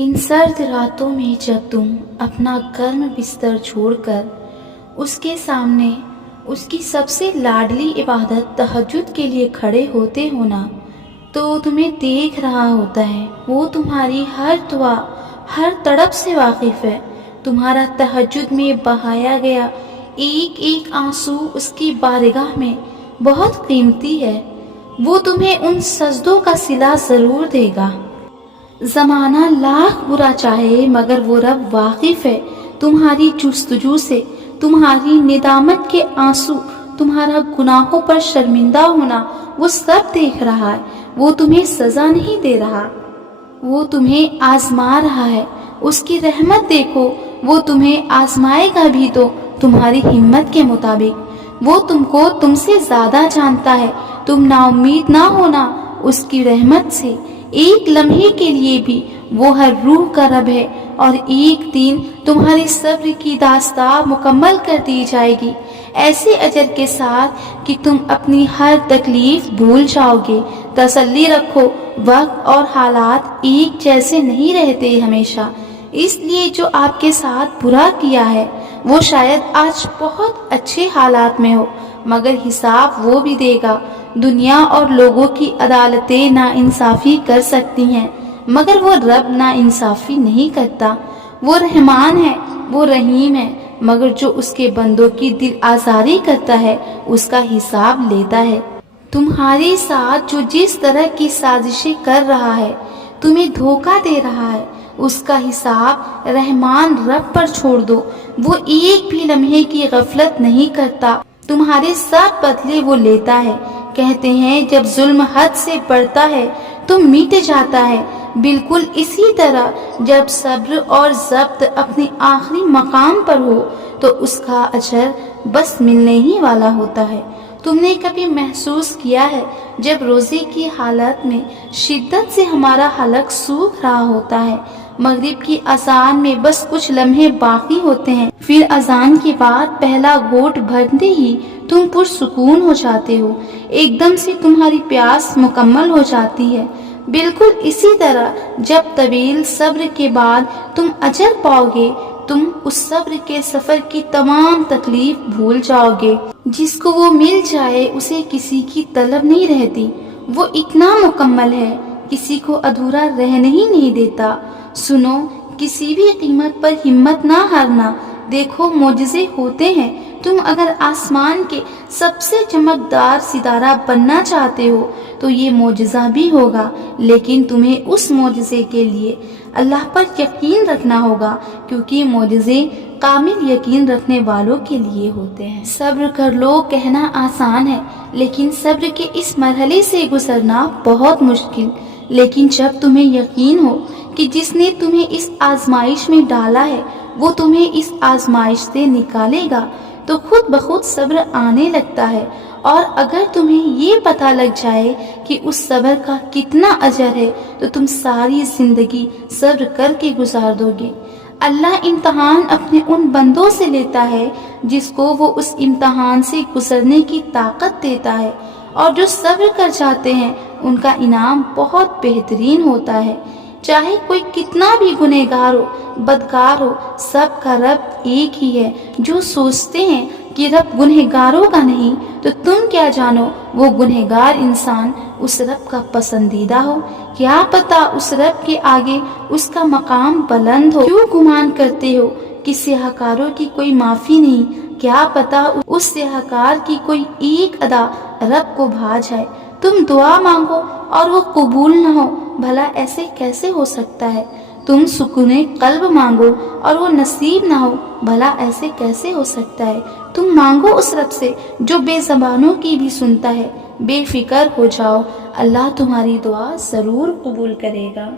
ان سرد راتوں میں جب تم اپنا گرم بستر چھوڑ کر اس کے سامنے اس کی سب سے لاڈلی عبادت تہجد کے لیے کھڑے ہوتے ہو نا، تو تمہیں دیکھ رہا ہوتا ہے وہ تمہاری ہر دعا، ہر تڑپ سے واقف ہے۔ تمہارا تہجد میں بہایا گیا ایک ایک آنسو اس کی بارگاہ میں بہت قیمتی ہے۔ وہ تمہیں ان سجدوں کا صلہ ضرور دے گا۔ زمانہ لاکھ برا چاہے مگر وہ رب واقف ہے تمہاری جستجو سے، تمہاری ندامت کے آنسو، تمہارا گناہوں پر شرمندہ ہونا وہ سب دیکھ رہا ہے۔ وہ تمہیں سزا نہیں دے رہا، وہ تمہیں آزما رہا ہے۔ اس کی رحمت دیکھو، وہ تمہیں آزمائے گا بھی تو تمہاری ہمت کے مطابق۔ وہ تم کو تم سے زیادہ جانتا ہے، تم نا امید نہ ہونا اس کی رحمت سے۔ ایک لمحے کے لیے بھی وہ ہر روح کا رب ہے، اور ایک دن تمہاری صبر کی داستان مکمل کر دی جائے گی، ایسے اجر کے ساتھ کہ تم اپنی ہر تکلیف بھول جاؤ گے۔ تسلی رکھو، وقت اور حالات ایک جیسے نہیں رہتے ہمیشہ، اس لیے جو آپ کے ساتھ برا کیا ہے وہ شاید آج بہت اچھے حالات میں ہو، مگر حساب وہ بھی دے گا۔ دنیا اور لوگوں کی عدالتیں نا انصافی کر سکتی ہیں، مگر وہ رب نا انصافی نہیں کرتا۔ وہ رحمان ہے، وہ رحیم ہے، مگر جو اس کے بندوں کی دل آزاری کرتا ہے اس کا حساب لیتا ہے۔ تمہارے ساتھ جو جس طرح کی سازشیں کر رہا ہے، تمہیں دھوکہ دے رہا ہے، اس کا حساب رحمان رب پر چھوڑ دو۔ وہ ایک بھی لمحے کی غفلت نہیں کرتا، تمہارے سب بدلے وہ لیتا ہے۔ کہتے ہیں جب ظلم حد سے بڑھتا ہے تو مٹ جاتا ہے، بالکل اسی طرح جب صبر اور ضبط اپنے آخری مقام پر ہو تو اس کا اجر بس ملنے ہی والا ہوتا ہے۔ تم نے کبھی محسوس کیا ہے جب روزے کی حالت میں شدت سے ہمارا حلق سوکھ رہا ہوتا ہے، مغرب کی اذان میں بس کچھ لمحے باقی ہوتے ہیں، پھر اذان کے بعد پہلا گھونٹ بھرتے ہی تم پرسکون ہو جاتے ہو، ایک دم سے تمہاری پیاس مکمل ہو جاتی ہے۔ بالکل اسی طرح جب طویل صبر کے بعد تم اجر پاؤ گے، تم اس صبر کے سفر کی تمام تکلیف بھول جاؤ گے۔ جس کو وہ مل جائے اسے کسی کی طلب نہیں رہتی، وہ اتنا مکمل ہے کسی کو ادھورا رہنے ہی نہیں دیتا۔ سنو، کسی بھی قیمت پر ہمت نہ ہارنا، دیکھو معجزے ہوتے ہیں۔ تم اگر آسمان کے سب سے چمکدار ستارہ بننا چاہتے ہو تو یہ معجزہ بھی ہوگا، لیکن تمہیں اس معجزے کے لیے اللہ پر یقین رکھنا ہوگا، کیونکہ معجزے کامل یقین رکھنے والوں کے لیے ہوتے ہیں۔ صبر کر لو کہنا آسان ہے، لیکن صبر کے اس مرحلے سے گزرنا بہت مشکل۔ لیکن جب تمہیں یقین ہو کہ جس نے تمہیں اس آزمائش میں ڈالا ہے وہ تمہیں اس آزمائش سے نکالے گا تو خود بخود صبر آنے لگتا ہے۔ اور اگر تمہیں یہ پتہ لگ جائے کہ اس صبر کا کتنا اجر ہے تو تم ساری زندگی صبر کر کے گزار دو گے۔ اللہ امتحان اپنے ان بندوں سے لیتا ہے جس کو وہ اس امتحان سے گزرنے کی طاقت دیتا ہے، اور جو صبر کر جاتے ہیں ان کا انعام بہت بہترین ہوتا ہے۔ چاہے کوئی کتنا بھی گنہگار ہو، بدکار ہو، سب کا رب ایک ہی ہے۔ جو سوچتے ہیں کہ رب گنہگاروں کا نہیں تو تم کیا جانو وہ گنہگار انسان اس رب کا پسندیدہ ہو، کیا پتا اس رب کے آگے اس کا مقام بلند ہو۔ کیوں گمان کرتے ہو کہ سیاہکاروں کی کوئی معافی نہیں، کیا پتا اس سیاہکار کی کوئی ایک ادا رب کو بھا جائے۔ تم دعا مانگو اور وہ قبول نہ ہو، بھلا ایسے کیسے ہو سکتا ہے؟ تم سکون قلب مانگو اور وہ نصیب نہ ہو، بھلا ایسے کیسے ہو سکتا ہے؟ تم مانگو اس رب سے جو بے زبانوں کی بھی سنتا ہے۔ بے فکر ہو جاؤ، اللہ تمہاری دعا ضرور قبول کرے گا۔